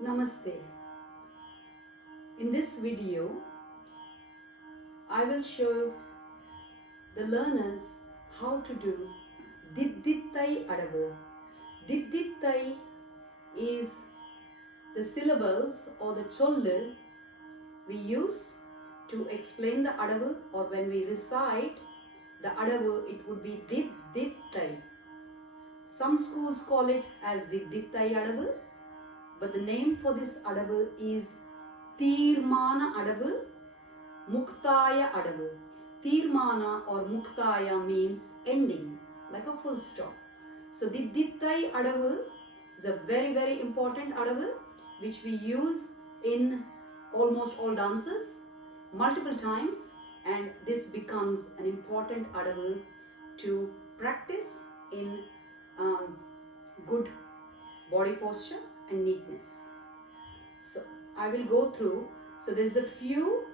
Namaste. In this video, I will show the learners how to do Untitled Adavu. Untitled is the syllables or the sollu we use to explain the adavu, or when we recite the adavu, it would be Untitled. Some schools call it as the Untitled Adavu, but the name for this adavu is Theermana Adavu, Mukthaya Adavu. Theermana or Mukthaya means ending, like a full stop. So the Untitled Adavu is a very important adavu which we use in almost all dances multiple times, and this becomes an important adavu to practice in good body posture and neatness. So I will go through. So there's a few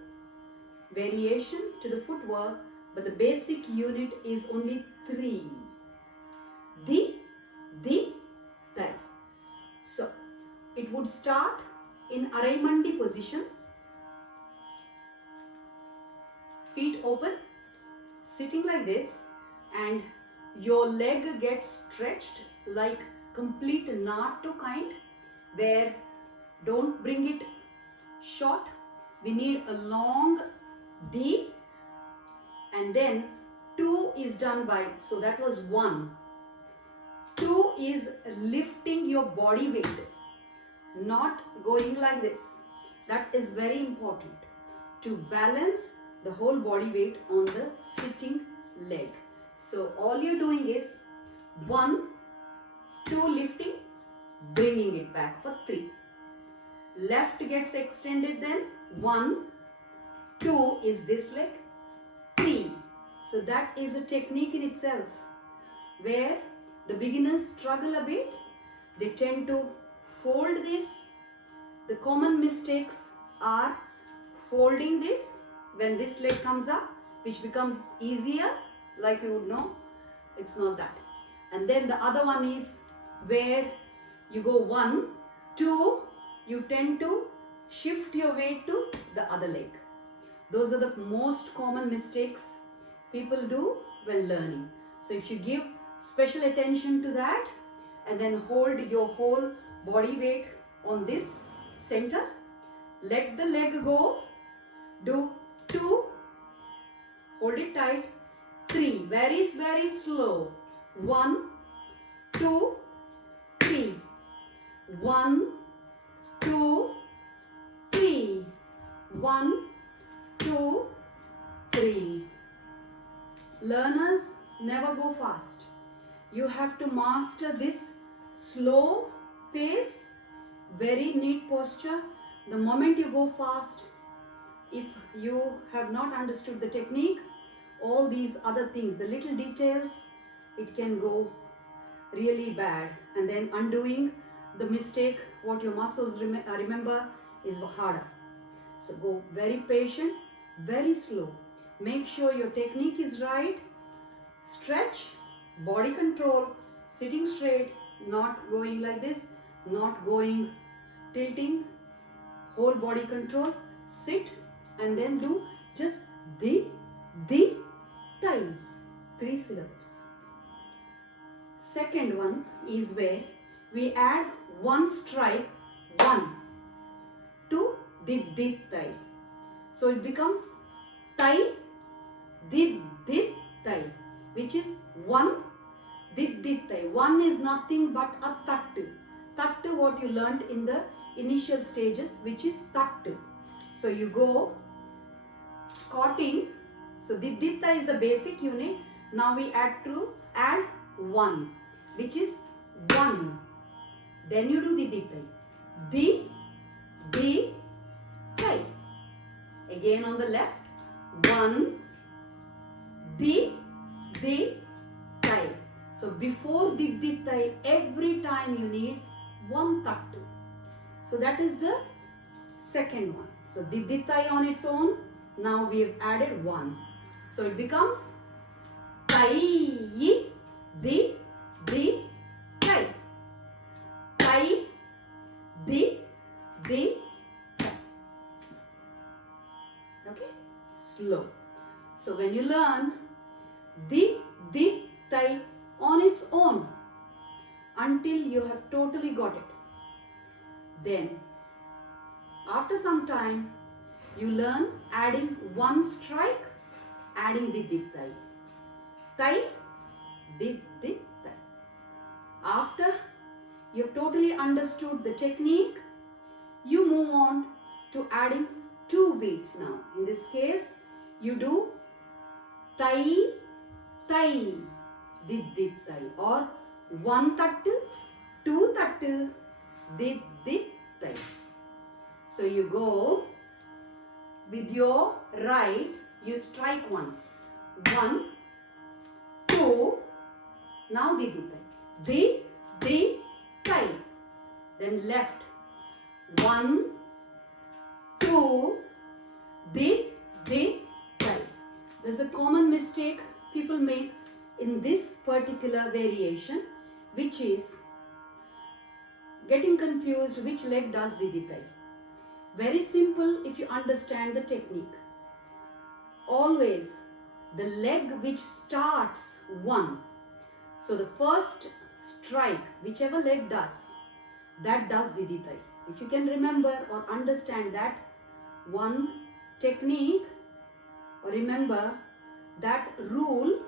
variation to the footwork, but the basic unit is only 3. Di, tai. So it would start in Araimandi position, feet open, sitting like this, and your leg gets stretched like complete nattu kind, where don't bring it short. We need a long D, and then 2 is done by, so that was 1. 2 is lifting your body weight, not going like this. That is very important to balance the whole body weight on the sitting leg. So all you're doing is 1, 2 lifting, bringing it back for 3. Left gets extended, then 1, 2 is this leg, 3. So that is a technique in itself, where the beginners struggle a bit. They tend to fold this. The common mistakes are folding this when this leg comes up, which becomes easier, like you would know. It's not that. And then the other one is where you go 1, 2, you tend to shift your weight to the other leg. Those are the most common mistakes people do when learning. So if you give special attention to that and then hold your whole body weight on this center, let the leg go, do 2, hold it tight, 3, very slow, 1, 2, 3, 1, 2, 3, 1, 2, 3. Learners never go fast. You have to master this slow pace, very neat posture. The moment you go fast, if you have not understood the technique, all these other things, the little details, it can go really bad, and then undoing the mistake, what your muscles remember, is harder. So go very patient, very slow. Make sure your technique is right. Stretch, body control, sitting straight, not going like this, not going tilting, whole body control. Sit and then do just di, tai, 3 syllables. Second one is where we add 1 strike, 1 to di, tai. So it becomes tai, di, tai, which is 1 di, tai. 1 is nothing but a tattu. Tattu, what you learned in the initial stages, which is tattu. So you go squatting. So di, tai is the basic unit. Now we add 1, which is 1. Then you do di, tai. Di, tai. Again on the left, 1, di, tai. So before di, tai, every time you need 1 tattu. So that is the second one. So di, tai on its own. Now we have added 1. So it becomes tai, di, tai. Tai, di, di, tai. Okay, slow. So when you learn di, tai on its own until you have totally got it, then after some time you learn adding one strike, adding di, tai. Tai, di, tai. After you have totally understood the technique, you move on to adding two beats now. In this case, you do tai, tai, di, tai, or one tattu, two tattu, di, tai. So you go with your right, you strike one. One, two, now di, tai. Di, tai. Then left. One, two, di, tai. There's a common mistake people make in this particular variation, which is getting confused which leg does di, tai. Very simple if you understand the technique. Always the leg which starts one. So the first strike, whichever leg does, that does di, tai. If you can remember or understand that one technique, or remember that rule,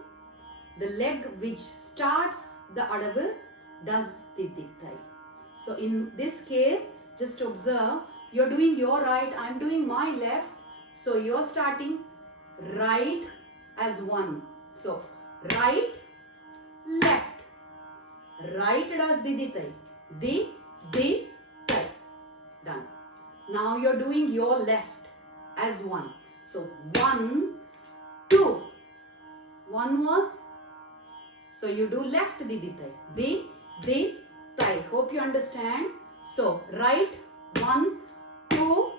the leg which starts the adavu does di, tai. So in this case, just observe, you're doing your right, I'm doing my left. So you're starting right as one. So right, left. Right does di, tai. Di, tai. Done. Now you're doing your left as one. So one, two. One was, so you do left di, tai. Di, tai. Hope you understand. So right, one, two.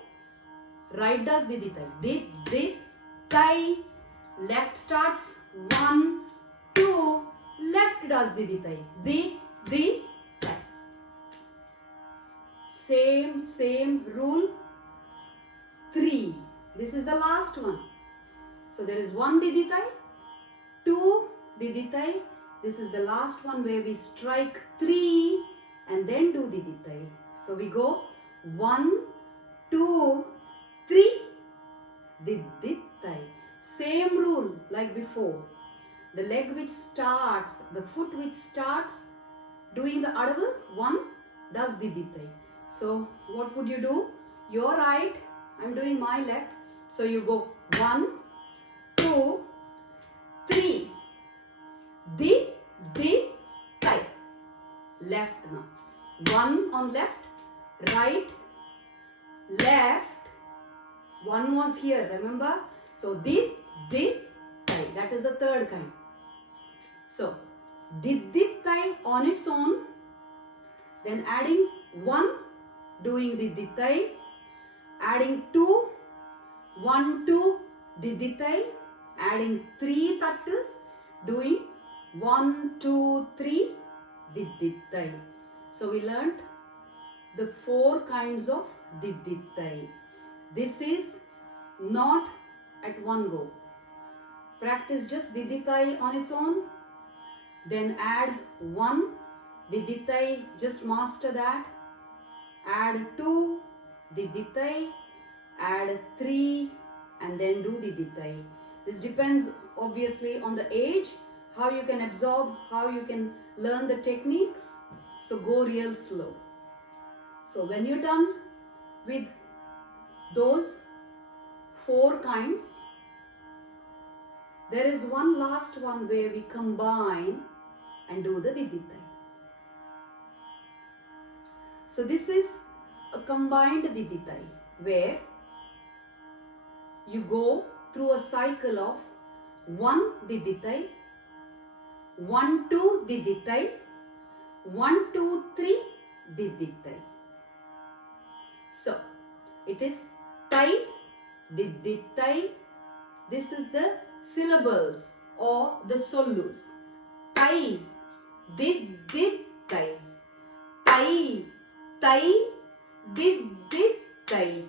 Right does di, tai. Di, tai. Left starts one, two. Left does di, tai. Di, tai. Same rule. 3. This is the last one. So there is one di, tai, two di, tai. This is the last one where we strike 3 and then do di, tai. So we go 1, 2, 3 di, tai. Same rule like before. The leg which starts, the foot which starts doing the adavu, 1 does di, tai. So what would you do? Your right, I'm doing my left. So you go 1, 2, 3. Di, tai. Left now. 1 on left, right, left. 1 was here, remember? So di, tai. That is the third kind. So di, tai on its own. Then adding 1, doing di, tai. Adding 2, 1, 2, di, tai. Adding 3 tattus, doing 1, 2, 3, di, tai. So we learned the 4 kinds of di, tai. This is not at one go. Practice just di, tai on its own. Then add 1 di, tai, just master that. Add 2 di, tai. Add 3 and then do di, tai. This depends obviously on the age, how you can absorb, how you can learn the techniques. So go real slow. So when you're done with those 4 kinds, there is one last one where we combine and do the di, tai. So this is a combined di, tai where you go through a cycle of 1 di, tai, 1, 2 di, tai, 1, 2, 3 di, tai. So it is tai, di, tai. This is the syllables or the sollus. Tai, di, tai. Tai, di, tai.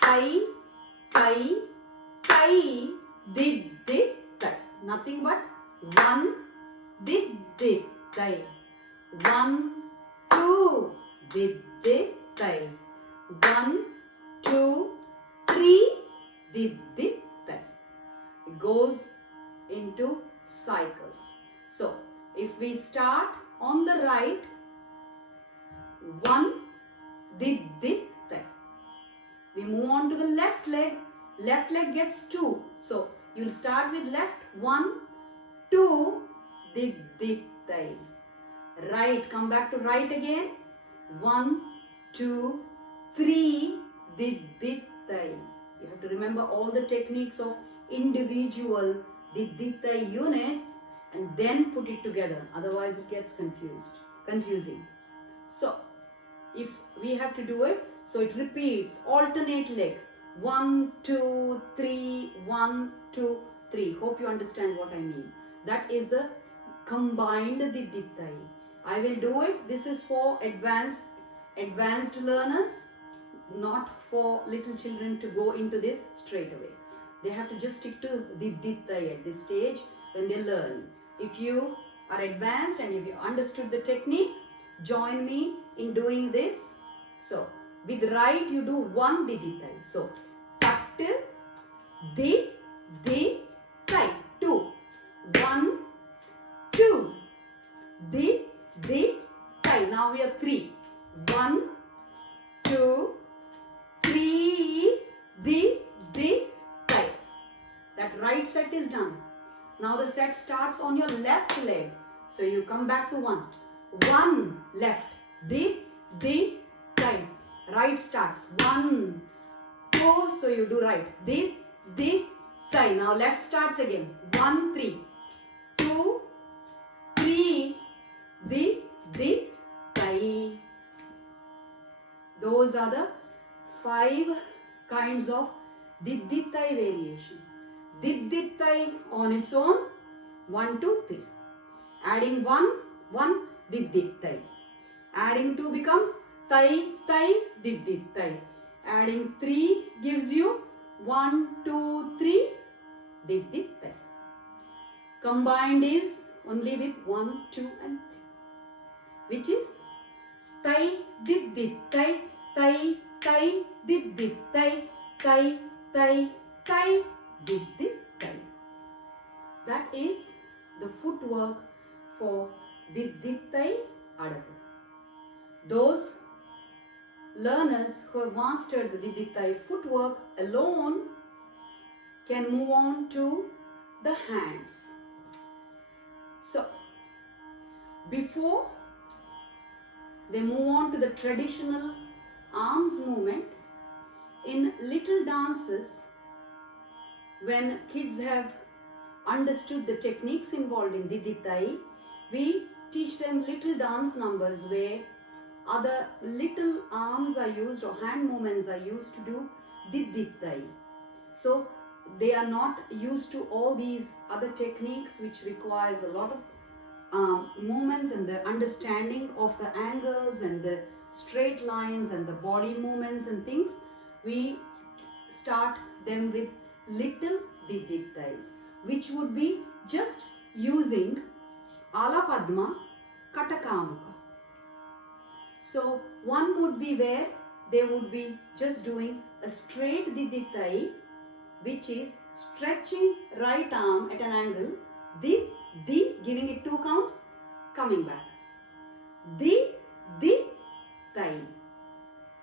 Tai, tai, tai, did, tai. Nothing but one, did, tai. 1, 2, did, tai. 1, 2, 3, did, tai. It goes into cycles. So, if we start on the right, 1, did, tai. We move on to the left leg gets 2. So, you'll start with left, 1, 2, did, tai. Right, come back to right again, 1, 2, 3, did, tai. You have to remember all the techniques of individual did, tai units and then put it together. Otherwise, it gets confusing. So, if we have to do it, so it repeats, alternate leg, 1, 2, 3, 1, 2, 3. Hope you understand what I mean. That is the combined did, tai. I will do it. This is for advanced learners, not for little children to go into this straight away. They have to just stick to did, tai at this stage when they learn. If you are advanced and if you understood the technique, join me in doing this. So, with right you do 1 did, tai. So, tat, did, tai. 2. 1, 2, did, tai. Now we have 3. 1, 2, 3, did, tai. That right set is done. Now the set starts on your left leg. So you come back to 1. 1 left, did, tai. Right starts 1, 2, so you do right, did, tai. Now left starts again, 1, 3, 2, 3, did, tai. Those are the 5 kinds of did, tai variation. Did, tai on its own, 1, 2, 3. Adding 1, did, tai. Adding 2 becomes tai, did, tai. Adding 3 gives you 1, 2, 3, did, tai. Combined is only with 1, 2 and 3, which is tai, did, tai, tai, did, tai, tai, did, tai. That is the footwork for did, tai, adavu. Those learners who have mastered the did, tai footwork alone can move on to the hands. So, before they move on to the traditional arms movement, in little dances, when kids have understood the techniques involved in did, tai, we teach them little dance numbers where other little arms are used or hand movements are used to do did, tai. So they are not used to all these other techniques which requires a lot of movements and the understanding of the angles and the straight lines and the body movements and things. We start them with little did, tais, which would be just using Ala Padma, Katakamuka. So one would be where they would be just doing a straight did, tai, which is stretching right arm at an angle, did, giving it 2 counts, coming back. Did, tai.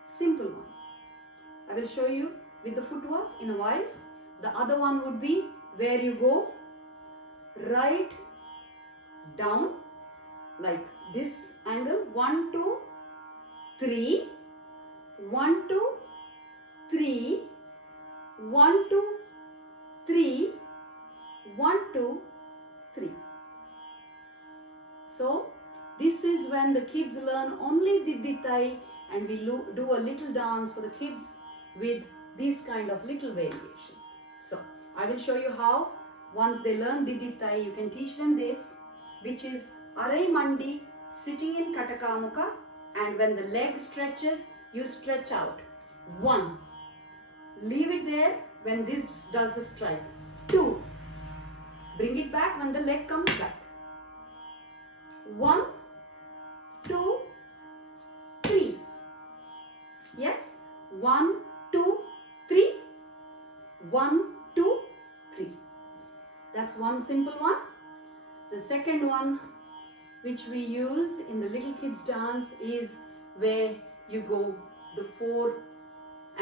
Simple one. I will show you with the footwork in a while. The other one would be where you go right down like this angle, 1, 2, 3, 1, 2, 3, 1, 2, 3, 1, 2, 3. So this is when the kids learn only did, tai, and we do a little dance for the kids with these kind of little variations. So I will show you how once they learn did, tai, you can teach them this, which is Arai Mandi, sitting in Katakamuka, and when the leg stretches, you stretch out. 1. Leave it there when this does the strike. 2. Bring it back when the leg comes back. 1, 2, 3. Yes? 1, 2, 3. 1, 2, 3. That's one simple one. The second one which we use in the little kids dance is where you go the 4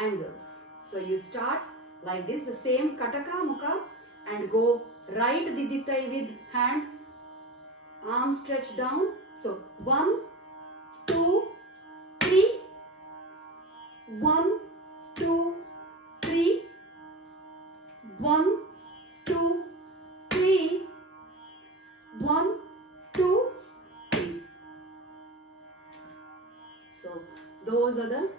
angles. So you start like this, the same kataka mukha, and go right didithai with hand, arm stretched down. So 1, 2, 3. 1, 2, 3. 1, 2, 3. 1, 2, 3. So those are the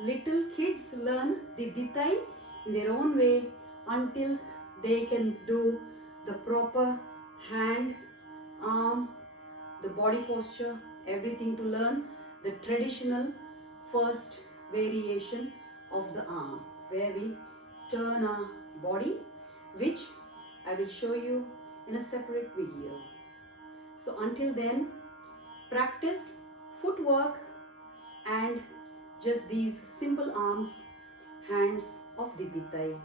little kids learn the dithai in their own way until they can do the proper hand, arm, the body posture, everything to learn the traditional first variation of the arm where we turn our body, which I will show you in a separate video. So until then, practice footwork and just these simple arms, hands of the dithai.